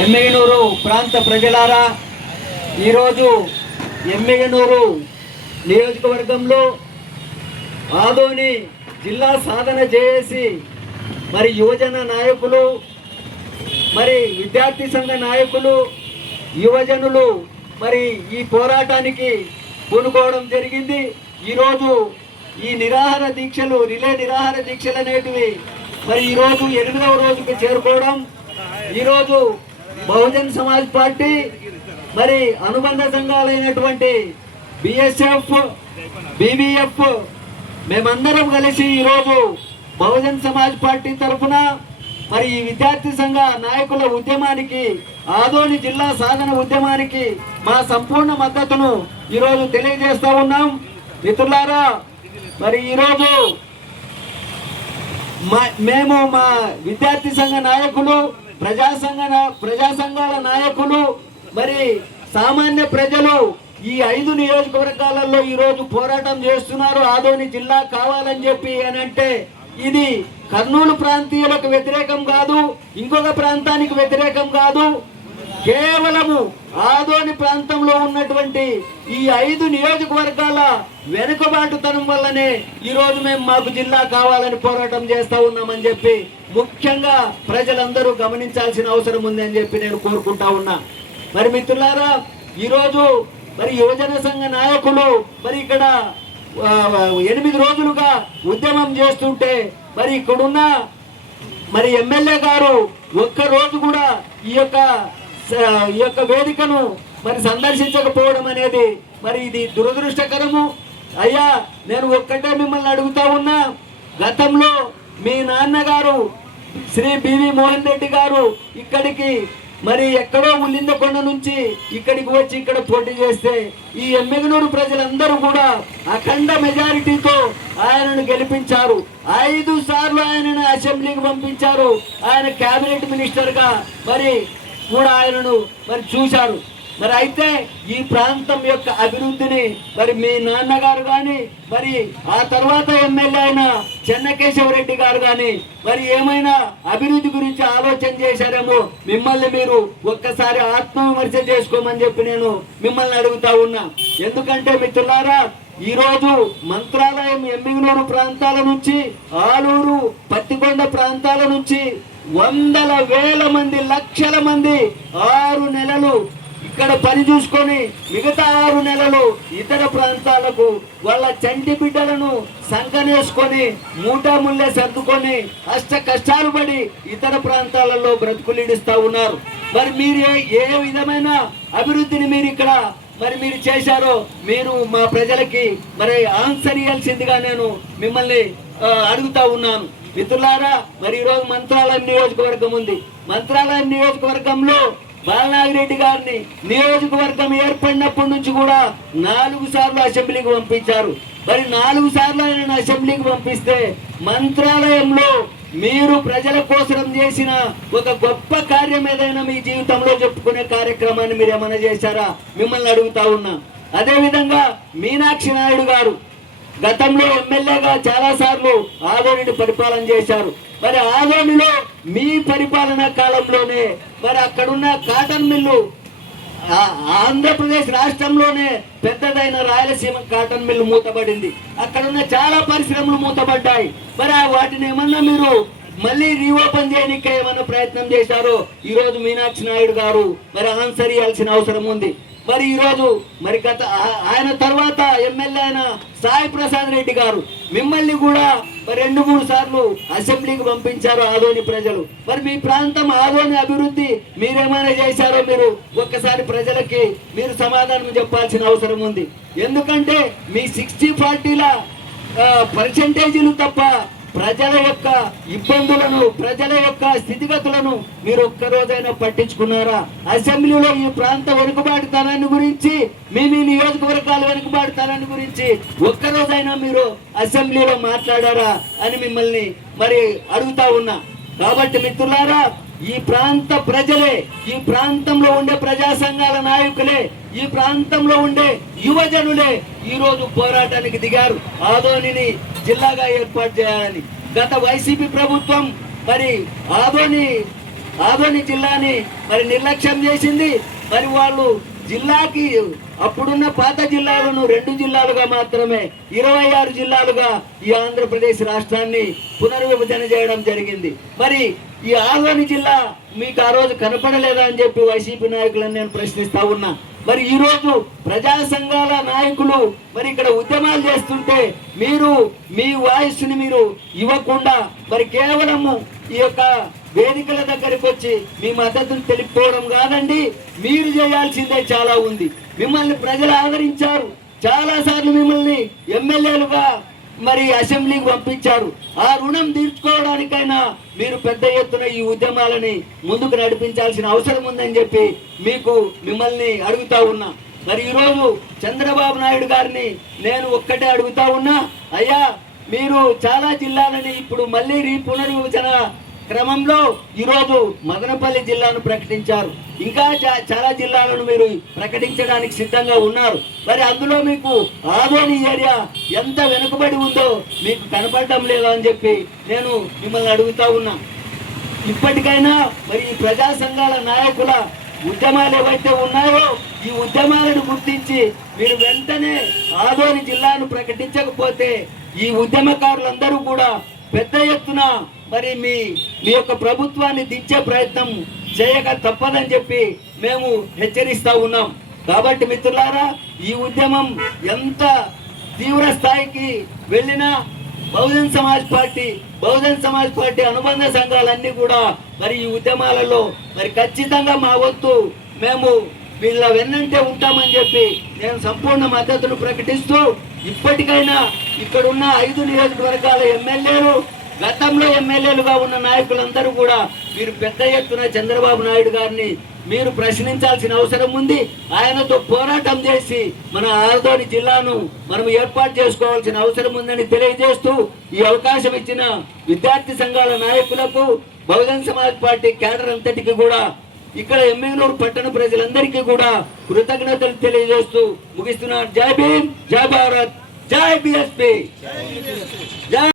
ఎమ్మిగనూరు ప్రాంత ప్రజలారా, ఈరోజు ఎమ్మిగనూరు నియోజకవర్గంలో ఆదోని జిల్లా సాధన చేసి మరి యువజన నాయకులు, మరి విద్యార్థి సంఘ నాయకులు, యువజనులు మరి ఈ పోరాటానికి పూనుకోవడం జరిగింది. ఈరోజు ఈ నిరాహార దీక్షలు, రిలే నిరాహార దీక్షలు అనేటివి మరి ఈరోజు 8వ రోజుకి చేరుకోవడం. ఈరోజు బహుజన్ సమాజ్ పార్టీ మరి అనుబంధ సంఘాలైనటువంటి బిఎస్ఎఫ్, బీబీఎఫ్ మేమందరం కలిసి ఈరోజు బహుజన్ సమాజ్ పార్టీ తరఫున మరి ఈ విద్యార్థి సంఘ నాయకుల ఉద్యమానికి, ఆదోని జిల్లా సాధన ఉద్యమానికి మా సంపూర్ణ మద్దతును ఈరోజు తెలియజేస్తూ ఉన్నాం. మిత్రులారా, మరి ఈరోజు మేము మా విద్యార్థి సంఘ నాయకులు, ప్రజా సంఘాల నాయకులు, మరి సామాన్య ప్రజలు ఈ 5 నియోజకవర్గాలలో ఈరోజు పోరాటం చేస్తున్నారు. ఆదోని జిల్లా కావాలని చెప్పి అంటే ఇది కర్నూలు ప్రాంతీయులకు వ్యతిరేకం కాదు, ఇంకొక ప్రాంతానికి వ్యతిరేకం కాదు. కేవలము ఆదోని ప్రాంతంలో ఉన్నటువంటి ఈ 5 నియోజకవర్గాల వెనుకబాటుతనం వల్లనే ఈరోజు మేము మాకు జిల్లా కావాలని పోరాటం చేస్తూ ఉన్నామని చెప్పి ముఖ్యంగా ప్రజలందరూ గమనించాల్సిన అవసరం ఉంది అని చెప్పి నేను కోరుకుంటా ఉన్నా. మరి మిత్రులారా, ఈరోజు మరి యువజన సంఘ నాయకులు మరి ఇక్కడ 8 రోజులుగా ఉద్యమం చేస్తుంటే మరి ఇక్కడున్న మరి ఎమ్మెల్యే గారు ఒక్కరోజు కూడా ఈ యొక్క వేదికను మరి సందర్శించకపోవడం అనేది మరి ఇది దురదృష్టకరము. అయ్యా, నేను ఒక్కటే మిమ్మల్ని అడుగుతా ఉన్నా, గతంలో మీ నాన్నగారు శ్రీ బివి మోహన్ రెడ్డి గారు ఇక్కడికి మరి ఎక్కడో ఉల్లిందకొండ నుంచి ఇక్కడికి వచ్చి ఇక్కడ పోటీ చేస్తే ఈ ఎమ్మిగనూరు ప్రజలందరూ కూడా అఖండ మెజారిటీతో ఆయనను గెలిపించారు. 5 సార్లు ఆయనను అసెంబ్లీకి పంపించారు. ఆయన కేబినెట్ మినిస్టర్ గా మరి కూడా ఆయనను మరి చూశారు. మరి అయితే ఈ ప్రాంతం యొక్క అభివృద్ధిని మరి మీ నాన్నగారు కానీ మరి ఆ తర్వాత ఎమ్మెల్యే అయిన చెన్నకేశవరెడ్డి గారు కానీ మరి ఏమైనా అభివృద్ధి గురించి ఆలోచన చేశారేమో మిమ్మల్ని మీరు ఒక్కసారి ఆత్మవిమర్శ చేసుకోమని చెప్పి నేను మిమ్మల్ని అడుగుతా ఉన్నా. ఎందుకంటే మిత్రులారా, ఈరోజు మంత్రాలయం, ఎమ్మిగనూరు ప్రాంతాల నుంచి, ఆలూరు, పత్తికొండ ప్రాంతాల నుంచి వందల వేల మంది, లక్షల మంది 6 నెలలు ఇక్కడ పని చూసుకొని మిగతా 6 నెలలు ఇతర ప్రాంతాలకు వాళ్ళ చంటి బిడ్డలను సంకనేసుకొని మూటాముల్లే సర్దుకొని కష్టాలు పడి ఇతర ప్రాంతాలలో బ్రతుకులీడిస్తూ ఉన్నారు. మరి మీరు ఏ విధమైన అభివృద్ధిని మీరు ఇక్కడ మరి మీరు చేశారో మీరు మా ప్రజలకి మరి ఆన్సర్ ఇవ్వాల్సిందిగా నేను మిమ్మల్ని అడుగుతా ఉన్నాను. మిత్రులారా, మరి ఈరోజు మంత్రాలయం నియోజకవర్గం ఉంది. మంత్రాలయం నియోజకవర్గంలో బాలనాగిరెడ్డి గారిని నియోజకవర్గం ఏర్పడినప్పటి నుంచి కూడా 4 సార్లు అసెంబ్లీకి పంపించారు. మరి 4 సార్లు ఆయన అసెంబ్లీకి పంపిస్తే మంత్రాలయంలో మీరు ప్రజల కోసం చేసిన ఒక గొప్ప కార్యం ఏదైనా మీ జీవితంలో చెప్పుకునే కార్యక్రమాన్ని మీరు ఏమైనా చేశారా మిమ్మల్ని అడుగుతా ఉన్నా. అదేవిధంగా మీనాక్షి నాయుడు గారు గతంలో ఎమ్మెల్యేగా చాలా సార్లు ఆదోనిని పరిపాలన చేశారు. మరి ఆదోనిలో మీ పరిపాలనా కాలంలోనే మరి అక్కడున్న కాటన్ మిల్లు, ఆంధ్రప్రదేశ్ రాష్ట్రంలోనే పెద్దదైన రాయలసీమ కాటన్ మిల్లు మూతబడింది. అక్కడున్న చాలా పరిశ్రమలు మూతబడ్డాయి. మరి వాటిని ఏమన్నా మీరు మళ్ళీ రీఓపెన్ చేయడానికి ఏమన్నా ప్రయత్నం చేశారో ఈరోజు మీనాక్షి నాయుడు గారు మరి ఆన్సర్ ఇవ్వాల్సిన అవసరం ఉంది. మరి ఈరోజు మరి ఆయన తర్వాత ఎమ్మెల్యే అయిన సాయి ప్రసాద్ రెడ్డి గారు మిమ్మల్ని కూడా మరి 2-3 సార్లు అసెంబ్లీకి పంపించారు ఆదోని ప్రజలు. మరి మీ ప్రాంతం ఆదోని అభివృద్ధి మీరేమైనా చేశారో మీరు ఒక్కసారి ప్రజలకి మీరు సమాధానం చెప్పాల్సిన అవసరం ఉంది. ఎందుకంటే మీ 60-40ల పర్సెంటేజీలు తప్ప ప్రజల యొక్క ఇబ్బందులను, ప్రజల యొక్క స్థితిగతులను మీరు ఒక్కరోజైనా పట్టించుకున్నారా? అసెంబ్లీలో ఈ ప్రాంత వెనుకబాటుతనాన్ని గురించి, మీ నియోజకవర్గాల వెనుకబాటుతనాన్ని గురించి ఒక్కరోజైనా మీరు అసెంబ్లీలో మాట్లాడారా అని మిమ్మల్ని మరి అడుగుతా ఉన్నా. కాబట్టి మిత్రులారా, ఈ ప్రాంత ప్రజలే, ఈ ప్రాంతంలో ఉండే ప్రజా సంఘాల నాయకులే, ఈ ప్రాంతంలో ఉండే యువజనులే ఈరోజు పోరాటానికి దిగారు ఆదోనిని జిల్లాగా ఏర్పాటు చేయాలని. గత వైసీపీ ప్రభుత్వం మరి ఆదోని ఆదోని జిల్లాని మరి నిర్లక్ష్యం చేసింది. మరి వాళ్ళు జిల్లాకి అప్పుడున్న పాత జిల్లాలను 2 జిల్లాలుగా మాత్రమే 26 జిల్లాలుగా ఈ ఆంధ్రప్రదేశ్ రాష్ట్రాన్ని పునర్విభజన చేయడం జరిగింది. మరి ఈ ఆదోని జిల్లా మీకు ఆ రోజు కనపడలేదా అని చెప్పి వైసీపీ నాయకులను నేను ప్రశ్నిస్తా ఉన్నా. మరి ఈ రోజు ప్రజా సంఘాల నాయకులు మరి ఇక్కడ ఉద్యమాలు చేస్తుంటే మీరు మీ వాయిస్ని మీరు ఇవ్వకుండా మరి కేవలము ఈ యొక్క వేదికల దగ్గరికి వచ్చి మీ మద్దతును తెలుపుకోవడం కాదండి, మీరు చేయాల్సిందే చాలా ఉంది. మిమ్మల్ని ప్రజలు ఆదరించారు, చాలా సార్లు మిమ్మల్ని ఎమ్మెల్యేలుగా మరి అసెంబ్లీకి పంపించారు. ఆ రుణం తీర్చుకోవడానికైనా మీరు పెద్ద ఎత్తున ఈ ఉద్యమాలని ముందుకు నడిపించాల్సిన అవసరం ఉందని చెప్పి మిమ్మల్ని అడుగుతా ఉన్నా. మరి ఈరోజు చంద్రబాబు నాయుడు గారిని నేను ఒక్కటే అడుగుతా ఉన్నా, అయ్యా మీరు చాలా జిల్లాలని ఇప్పుడు మళ్ళీ పునర్విభజన క్రమంలో ఈరోజు మదనపల్లి జిల్లాను ప్రకటించారు, ఇంకా చాలా జిల్లాలను మీరు ప్రకటించడానికి సిద్ధంగా ఉన్నారు. మరి అందులో మీకు ఆదోని ఏరియా ఎంత వెనుకబడి ఉందో మీకు కనపడటం లేదు అని చెప్పి నేను మిమ్మల్ని అడుగుతా ఉన్నా. ఇప్పటికైనా మరి ఈ ప్రజా సంఘాల నాయకుల ఉద్యమాలు ఏవైతే ఉన్నాయో ఈ ఉద్యమాలను గుర్తించి మీరు వెంటనే ఆదోని జిల్లాను ప్రకటించకపోతే ఈ ఉద్యమకారులందరూ కూడా పెద్ద ఎత్తున మరి మీ యొక్క ప్రభుత్వాన్ని దించే ప్రయత్నం చేయక తప్పదని చెప్పి మేము హెచ్చరిస్తా ఉన్నాం. కాబట్టి మిత్రులారా, ఈ ఉద్యమం ఎంత తీవ్ర స్థాయికి వెళ్ళినా బహుజన్ సమాజ్ పార్టీ అనుబంధ సంఘాలన్నీ కూడా మరి ఈ ఉద్యమాలలో మరి ఖచ్చితంగా మా వంతు మేము వీళ్ళ వెన్నంటే ఉంటామని చెప్పి నేను సంపూర్ణ మద్దతును ప్రకటిస్తూ, ఇప్పటికైనా ఇక్కడున్న 5 నియోజకవర్గాల ఎమ్మెల్యేలు, గతంలో ఎమ్మెల్యేలుగా ఉన్న నాయకులందరూ కూడా మీరు పెద్ద ఎత్తున చంద్రబాబు నాయుడు గారిని మీరు ప్రశ్నించాల్సిన అవసరం ఉంది. ఆయనతో పోరాటం చేసి మన ఆదోని జిల్లాను మనం ఏర్పాటు చేసుకోవాల్సిన అవసరం ఉందని తెలియజేస్తూ, ఈ అవకాశం ఇచ్చిన విద్యార్థి సంఘాల నాయకులకు, బహుజన్ సమాజ్ పార్టీ క్యాడర్ అంతటికి కూడా, ఇక్కడ ఎమ్మెగనూరు పట్టణ ప్రజలందరికీ కూడా కృతజ్ఞతలు తెలియజేస్తూ ముగిస్తున్నాను. జై భీమ్, జై భారత్, జై బీఎస్పీ, జై